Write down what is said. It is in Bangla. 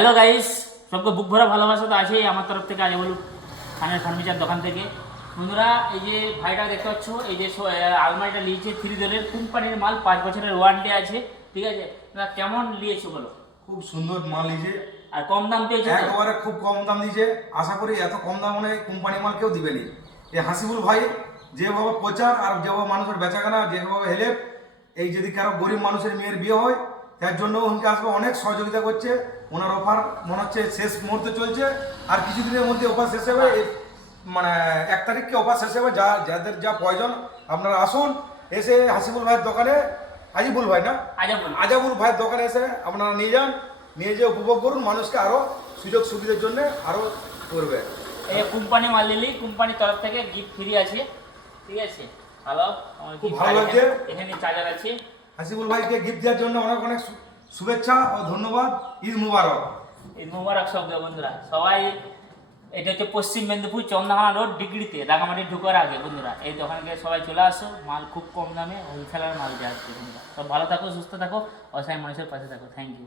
হ্যালো গাইস, সবকে বুক ভরা ভালোবাসা তো আছেই আমার তরফ থেকে। আজ বলুন খানের ফার্নিচার দোকান থেকে বন্ধুরা, এই যে ভাইটা দেখতে পাচ্ছ, এই যে আলমারিটা নিয়েছে 3 ডোরের কোম্পানির মাল, 5 বছরের ওয়ারেন্টি আছে। ঠিক আছে, না কেমন নিয়েছো বলো? খুব সুন্দর মাল নিয়েছে, আর কম দাম পেয়েছো তো? একেবারে খুব কম দাম দিয়েছে। আশা করি এত কম দাম মানে কোম্পানি মাল কেউ দিবেনি। এই হাসিবুল ভাই যেভাবে প্রচার আর যেভাবে মানুষের বেচাকেনা, যেভাবে হেল্প, এই যদি কারো গরিব মানুষের মেয়ের বিয়ে হয় তার জন্য উনকে আসবে, অনেক সহযোগিতা করছে। ওনার অফার মনে হচ্ছে শেষ মুহূর্তে চলছে, আর কিছুদিনের মধ্যে অফার শেষ হবে। মানে 1 তারিখকে অফার শেষ হবে। যাদের যা প্রয়োজন আপনারা আসুন, এসে হাসিবুল ভাইয়ের দোকানে, আজিবুল ভাই না আজাবুল ভাইয়ের দোকানে এসে আপনারা নিয়ে যান, নিয়ে যেয়ে উপভোগ করুন। মানুষকে আরও সুযোগ সুবিধার জন্য আরও করবে। এই কোম্পানি মাল নিলেই কোম্পানির তরফ থেকে গিফট ফ্রি আছে। ঠিক আছে, ভালো, খুব ভালো লাগছে। এখানে চার্জার আছে। হাসিবুল ভাইকে গিফট দেওয়ার জন্য অনেক অনেক শুভেচ্ছা ও ধন্যবাদ। ঈদ মুবারক। এই মোবারক শব্দ বন্ধুরা সবাই। এটা হচ্ছে পশ্চিম মেদিনীপুর চন্দ্রহানা রোড, ডিগ্রিতে রাঙামাটি ঢুকার আগে বন্ধুরা। এই দোকানকে সবাই চলে আসো, মাল খুব কম দামে হোলসেলার মাল দেওয়া হচ্ছে বন্ধুরা। সব ভালো থাকো, সুস্থ থাকো, অসহায় মানুষের পাশে থাকো। Thank you.